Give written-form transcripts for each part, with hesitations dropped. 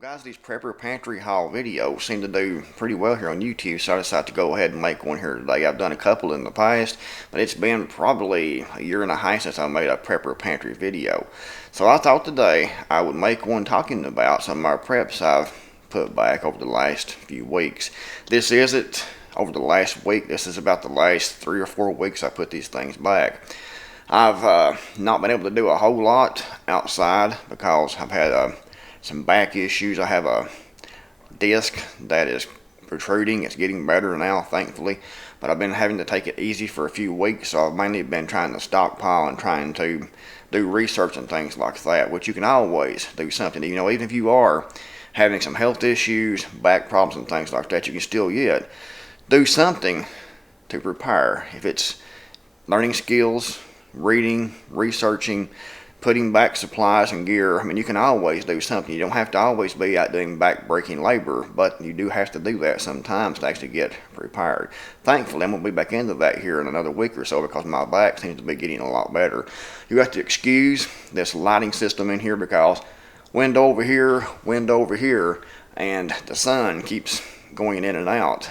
Guys, these prepper pantry haul videos seem to do pretty well here on YouTube, so I decided to go ahead and make one here today. I've done a couple in the past, but it's been probably a year and a half since I made a prepper pantry video. So I thought today I would make one talking about some of my preps I've put back over the last few weeks. This isn't over the last week. This is about the last 3 or 4 weeks I put these things back. I've not been able to do a whole lot outside because I've had some back issues. I have a disc that is protruding. It's getting better now, thankfully, but I've been having to take it easy for a few weeks, so I've mainly been trying to stockpile and trying to do research and things like that, which you can always do something. You know, even if you are having some health issues, back problems and things like that, you can still yet do something to prepare. If it's learning skills, reading, researching, putting back supplies and gear, I mean, you can always do something. You don't have to always be out doing back-breaking labor, but you do have to do that sometimes to actually get prepared. Thankfully, I'm going to be back into that here in another week or so because my back seems to be getting a lot better. You have to excuse this lighting system in here because window over here, and the sun keeps going in and out.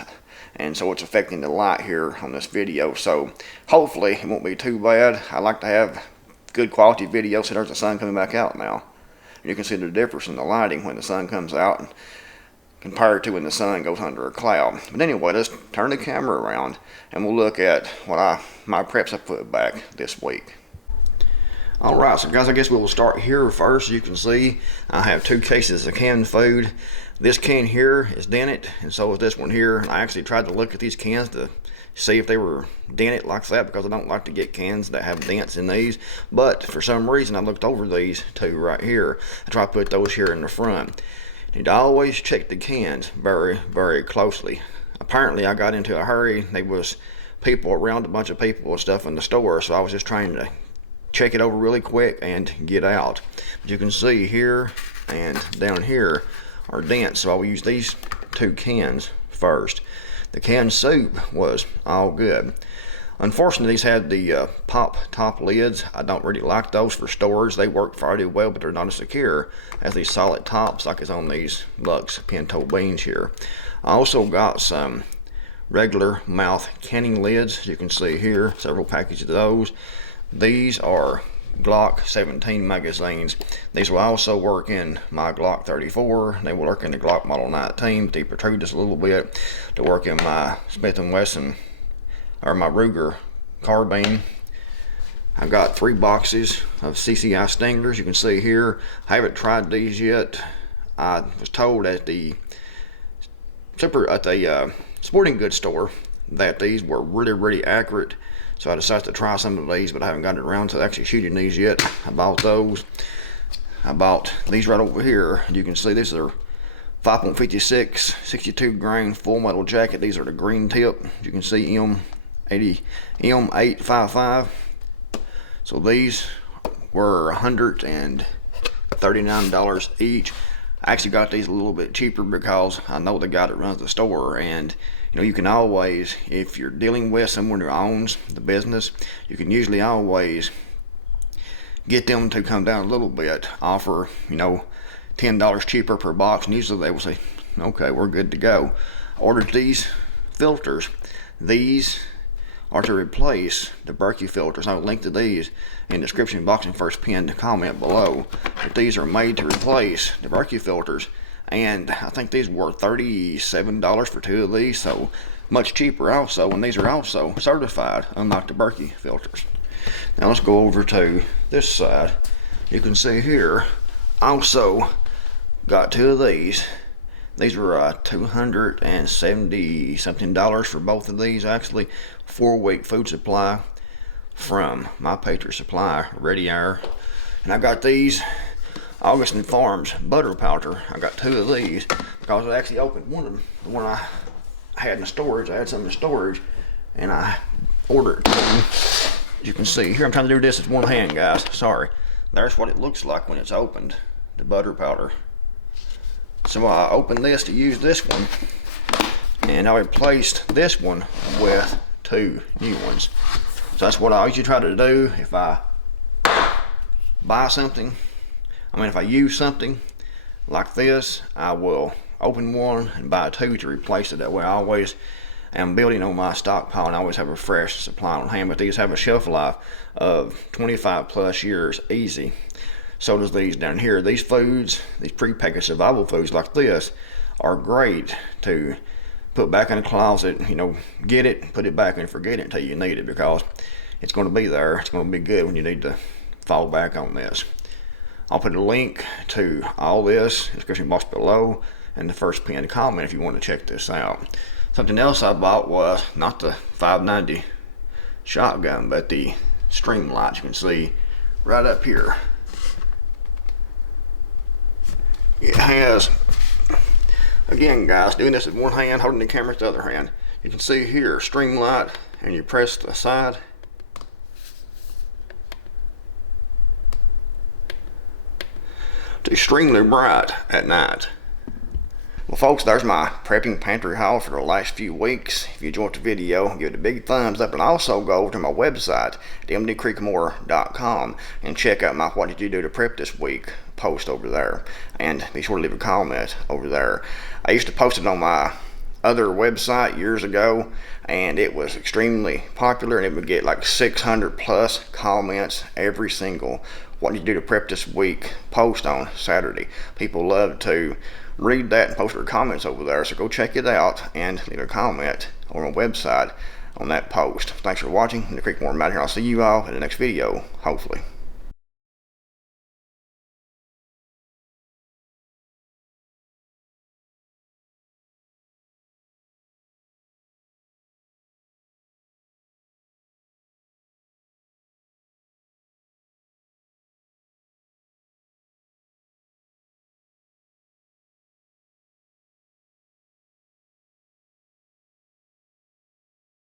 And so it's affecting the light here on this video. So hopefully it won't be too bad. I like to have good quality video so there's the sun coming back out now. You can see the difference in the lighting when the sun comes out compared to when the sun goes under a cloud. But anyway, let's turn the camera around and we'll look at what my preps I put back this week. Alright, so guys, I guess we'll start here first. You can see I have 2 cases of canned food. This can here is dented, and so is this one here. I actually tried to look at these cans to see if they were dented like that because I don't like to get cans that have dents in these. But for some reason, I looked over these 2 right here. I tried to put those here in the front. You need to always check the cans very, very closely. Apparently, I got into a hurry. There was people around, a bunch of people and stuff in the store, so I was just trying to check it over really quick and get out. But you can see here and down here are dents, so I will use these 2 cans first. The canned soup was all good. Unfortunately, these had the pop top lids. I don't really like those for storage. They work fairly well, but they're not as secure as these solid tops like it's on these Lux pinto beans here. I also got some regular mouth canning lids. You can see here several packages of those. These are Glock 17 magazines. These will also work in my Glock 34. They will work in the Glock Model 19, but they protrude just a little bit to work in my Smith & Wesson or my Ruger carbine. I've got 3 boxes of CCI stingers. You can see here. I haven't tried these yet. I was told at the sporting goods store that these were really accurate. So I decided to try some of these, but I haven't gotten around to actually shooting these yet. I bought those. I bought these right over here. You can see these are 5.56, 62 grain full metal jacket. These are the green tip. You can see M855. So these were $139 each. I actually got these a little bit cheaper because I know the guy that runs the store, and you know, you can always, if you're dealing with someone who owns the business, you can usually always get them to come down a little bit, offer, you know, $10 cheaper per box, and usually they will say, okay, we're good to go. Ordered these filters. These are to replace the Berkey filters. I'll link to these in the description box and first pinned comment below. But these are made to replace the Berkey filters, and I think these were $37 for 2 of these, so much cheaper also, and these are also certified, unlike the Berkey filters. Now let's go over to this side. You can see here, also got 2 of these. These were $270 something for both of these, actually. 4-week food supply from my Patriot Supply Ready Air. And I got these Augustin Farms butter powder. I got 2 of these because I actually opened one of them, the one I had in the storage. I had some in the storage and I ordered one. As you can see here, I'm trying to do this with one hand, guys. Sorry. There's what it looks like when it's opened, the butter powder. So I opened this to use this one, and I replaced this one with 2 new ones. So that's what I usually try to do if I buy something. I mean, if I use something, like this, I will open one and buy two to replace it. That way I always am building on my stockpile and I always have a fresh supply on hand. But these have a shelf life of 25 plus years easy. So does these down here. These foods, these prepackaged survival foods like this, are great to put back in the closet. You know, get it, put it back and forget it until you need it, because it's going to be there. It's going to be good when you need to fall back on this. I'll put a link to all this in the description box below and the first pinned comment if you want to check this out. Something else I bought was not the 590 shotgun, but the string lights. You can see right up here. It has, again guys, doing this with one hand, holding the camera with the other hand. You can see here, string light, and you press the side. It's extremely bright at night. Well folks, there's my prepping pantry haul for the last few weeks. If you enjoyed the video, give it a big thumbs up, and also go over to my website, mdcreekmore.com, and check out my What Did You Do to Prep This Week post over there. And be sure to leave a comment over there. I used to post it on my other website years ago, and it was extremely popular, and it would get like 600 plus comments every single What Did You Do to Prep This Week post on Saturday. People love to read that and post their comments over there, so go check it out and leave a comment on my website on that post. Thanks for watching. The Creekmore, I'm out here. I'll see you all in the next video, hopefully.